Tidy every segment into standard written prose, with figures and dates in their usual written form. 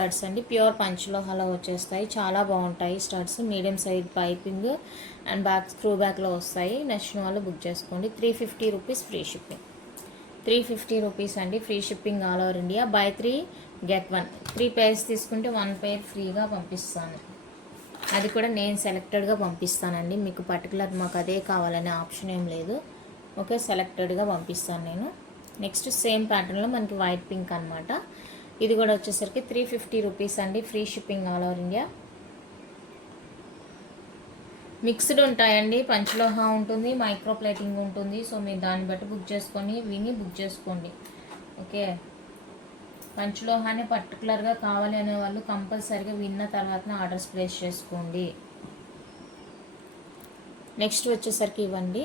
Studs అండి, pure పంచలోహాలో వచ్చేస్తాయి. చాలా బాగుంటాయి studs. Medium size piping and back screw బ్యాక్లో వస్తాయి. నచ్చిన వాళ్ళు బుక్ చేసుకోండి. 350 రూపీస్ ఫ్రీ షిప్పింగ్. 350 రూపీస్ అండి, free shipping all over India. Buy 3 get 1. 3 pairs తీసుకుంటే 1 pair ఫ్రీగా పంపిస్తాను. అది కూడా నేను సెలెక్టెడ్గా పంపిస్తానండి. మీకు పర్టికులర్ మాకు అదే కావాలనే ఆప్షన్ ఏం లేదు. ఓకే, సెలెక్టెడ్గా పంపిస్తాను నేను. నెక్స్ట్ సేమ్ ప్యాటర్న్లో మనకి వైట్ పింక్ అనమాట. ఇది కూడా వచ్చేసరికి 350 రూపీస్ అండి, free shipping all over India. Mixed ఉంటాయండి, పంచలోహ ఉంటుంది, మైక్రో ప్లేటింగ్ ఉంటుంది. సో మీరు దాన్ని బట్టి బుక్ చేసుకొని బుక్ చేసుకోండి. ఓకే, పంచలోహాన్ని పర్టికులర్గా కావాలి అనే వాళ్ళు కంపల్సరీగా విన్న తర్వాతనే ఆర్డర్స్ ప్లేస్ చేసుకోండి. నెక్స్ట్ వచ్చేసరికి ఇవ్వండి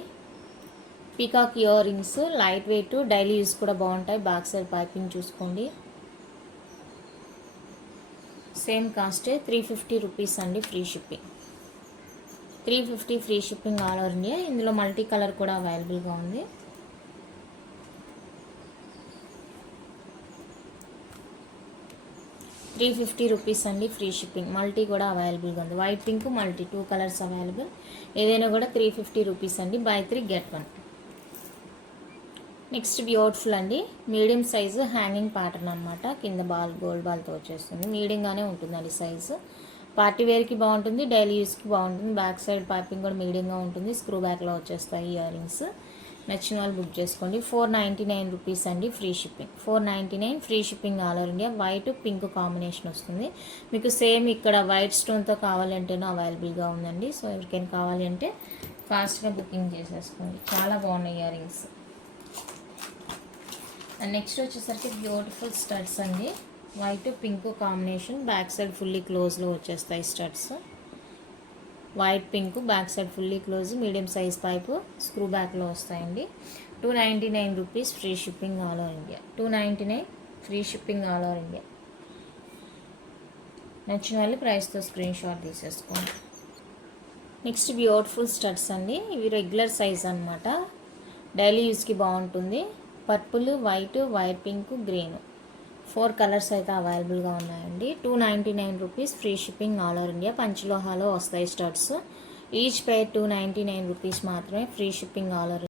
peacock ear rings, light weight, daily use కూడా బాగుంటాయి. బ్యాక్ సైడ్ పైపింగ్ చూసుకోండి. సేమ్ కాస్టే 350 రూపీస్ అండి, free shipping. 350 free shipping all over India. ఇందులో మల్టీ కలర్ కూడా అవైలబుల్గా ఉంది. ₹350 అండి, ఫ్రీ షిప్పింగ్. మల్టీ కూడా అవైలబుల్గా ఉంది. White pink multi 2 colours available. ఏదైనా కూడా 350 రూపీస్ అండి. By 3 get 1. నెక్స్ట్ బ్యూటిఫుల్ అండి, మీడియం సైజు హ్యాంగింగ్ ప్యాటర్న్ అనమాట. కింద గోల్డ్ బాల్తో వచ్చేస్తుంది. మీడియంగానే ఉంటుందండి సైజు. పార్టీ వేర్కి బాగుంటుంది, డైలీ యూస్కి బాగుంటుంది. బ్యాక్ సైడ్ పైపింగ్ కూడా మీడియంగా ఉంటుంది. స్క్రూ బ్యాక్లో వచ్చేస్తాయి ఇయర్ రింగ్స్. నచ్చిన వాళ్ళు బుక్ చేసుకోండి. 499 రూపీస్ అండి, free shipping. 499 free shipping all over India. White pink combination వస్తుంది. మీకు సేమ్ ఇక్కడ వైట్ స్టోన్తో కావాలంటేనో అవైలబుల్గా ఉందండి. సో ఎవరికైనా కావాలి అంటే ఫాస్ట్గా బుకింగ్ చేసేసుకోండి. చాలా బాగున్నాయి ఇయర్ రింగ్స్. అండ్ నెక్స్ట్ వచ్చేసరికి బ్యూటిఫుల్ స్టడ్స్ అండి. White pink combination, back side fully క్లోజ్లో వచ్చేస్తాయి studs. White pink, back side fully close, medium size pipe, screw బ్యాక్లో వస్తాయండి. 299 rupees, free shipping all over India. 299 free shipping all over India. నచ్చిన వాళ్ళు ప్రైస్తో screen shot తీసేసుకోండి. Next beautiful studs అండి. ఇవి రెగ్యులర్ సైజ్ అనమాట, డైలీ యూస్కి బాగుంటుంది. Purple, white pink, green 4 colours అయితే అవైలబుల్గా ఉన్నాయండి. 299 rupees, free shipping all over India. పంచలోహాలో వస్తాయి స్టడ్స్. ఈచ్ పేర్ 299 రూపీస్ మాత్రమే, ఫ్రీ షిప్పింగ్ ఆల్ ఓవర్.